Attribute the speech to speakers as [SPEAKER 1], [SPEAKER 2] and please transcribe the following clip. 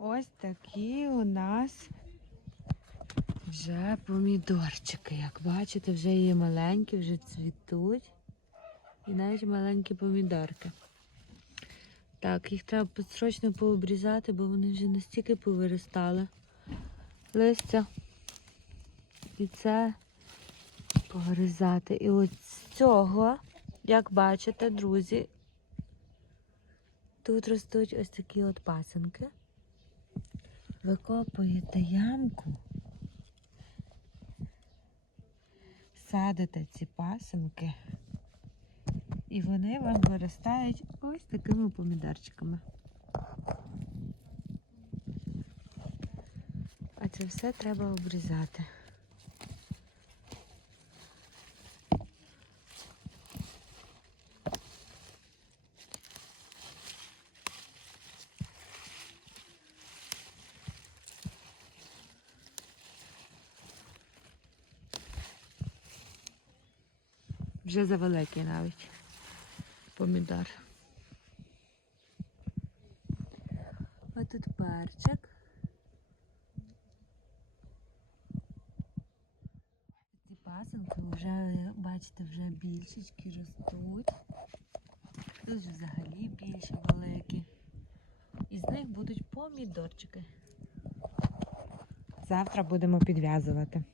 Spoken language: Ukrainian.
[SPEAKER 1] Ось такі у нас вже помідорчики. Як бачите, вже є маленькі, вже цвітуть. І навіть маленькі помідорки. Так, їх треба срочно пообрізати, бо вони вже настільки повиростали. Листя. І це погризати. І от з цього, як бачите, друзі, тут ростуть ось такі от пасенки. Викопуєте ямку, садите ці пасинки, і вони вам виростають ось такими помідорчиками. А це все треба обрізати. Вже завеликий навіть помідор. Ось тут перчик. Ці пасенки вже, бачите, вже більшечки ростуть. Тут вже взагалі більші великі. І з них будуть помідорчики. Завтра будемо підв'язувати.